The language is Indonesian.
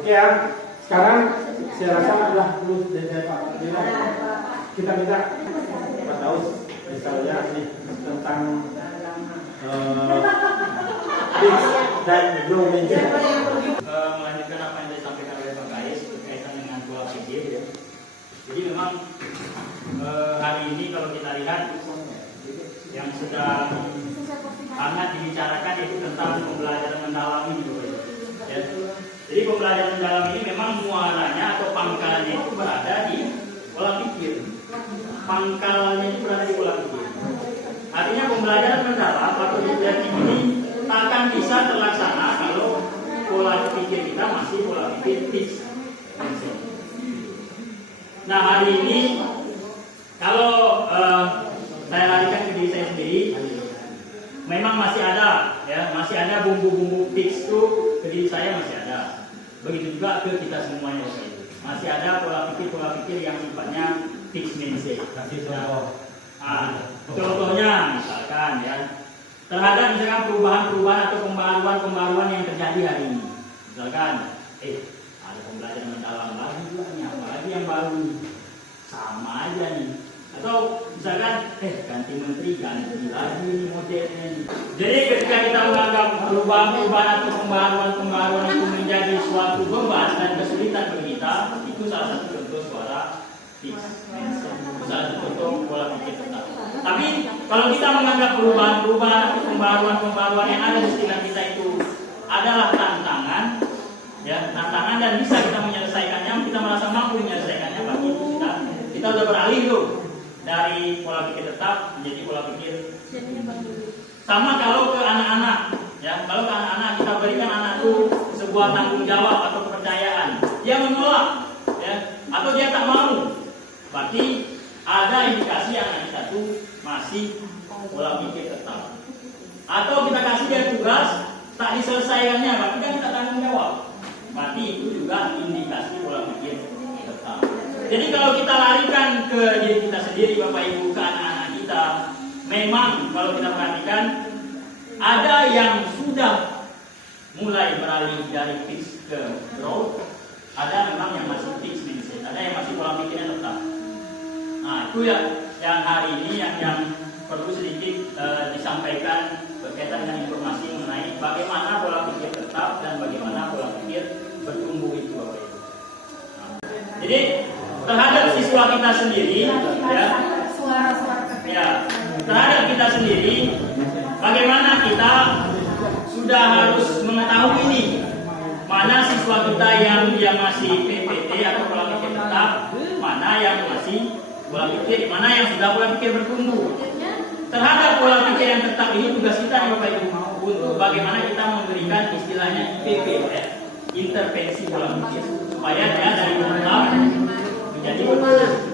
Oke ya, sekarang saya rasa adalah perlu dari Pak Dino. Kita minta Pak Daus misalnya nih tentang fix dan grow mindset. Melanjutkan apa yang disampaikan oleh Pak Kais berkaitan dengan pola pikir ya. Jadi memang hari ini kalau kita lihat yang sedang hangat dibicarakan itu tentang pembelajaran mendalam ini ya. Jadi pembelajaran mendalam ini memang muaranya atau pangkalnya itu berada di pola pikir. Pangkalnya itu berada di pola pikir. Artinya pembelajaran mendalam atau deep ini akan bisa terlaksana kalau pola pikir kita masih pola pikir fix. Nah hari ini kalau saya larikan ke diri saya sendiri, memang masih ada ya, masih ada bumbu-bumbu fix itu ke diri saya masih ada. Begitu juga ke kita semuanya masih ada pola pikir yang sifatnya fix mindset. Contohnya misalkan ya, terhadap misalkan perubahan-perubahan atau pembaruan yang terjadi hari ini. Misalkan, ada pembelajaran mendalam lagi juga nih, apalagi yang baru sama aja nih. Atau misalkan, ganti menteri, ganti lagi nih modelnya nih. Jadi ketika kita menganggap perubahan-perubahan atau pembaruan itu menjadi suatu beban dan kesulitan bagi kita, itu salah satu contoh suara fix mindset. Salah satu contoh pola pikir tetap. Tapi kalau kita menganggap perubahan-perubahan atau pembaruan yang ada di sekitar kita itu adalah tantangan, ya tantangan dan bisa kita menyelesaikannya, kita merasa mampu menyelesaikannya, berarti itu kita sudah beralih loh dari pola pikir tetap menjadi pola pikir. Sama kalau ke anak-anak, ya kalau ke anak-anak kita berikan anak itu sebuah tanggung jawab atau kepercayaan, dia menolak, ya atau dia tak mau, berarti ada indikasi anak kita tuh masih pola pikir tetap. Atau kita kasih dia tugas tak diselesaikannya, berarti kan kita tanggung jawab, berarti itu juga indikasi pola pikir tetap. Jadi kalau kita larikan ke diri kita sendiri, Bapak Ibu, ke anak-anak kita, memang kalau kita perhatikan ada yang sudah mulai beralih dari fix ke growth, ada memang yang masih fix mindset, ada yang masih pola pikirnya tetap. Nah itu ya yang hari ini yang perlu sedikit disampaikan berkaitan dengan informasi mengenai bagaimana pola pikir tetap dan bagaimana pola pikir bertumbuh itu, Bapak Ibu. Jadi terhadap siswa kita sendiri, ya terhadap kita sendiri, bagaimana kita sudah harus mengetahui ini mana siswa kita yang dia masih PPT atau pola pikir tetap, mana yang masih pola pikir, mana yang sudah pola pikir bertumbuh. Terhadap pola pikir yang tetap ini tugas kita nih Bapak Ibu untuk bagaimana kita memberikan istilahnya IPP, intervensi pola pikir, supaya dia dari tetap menjadi bertumbuh.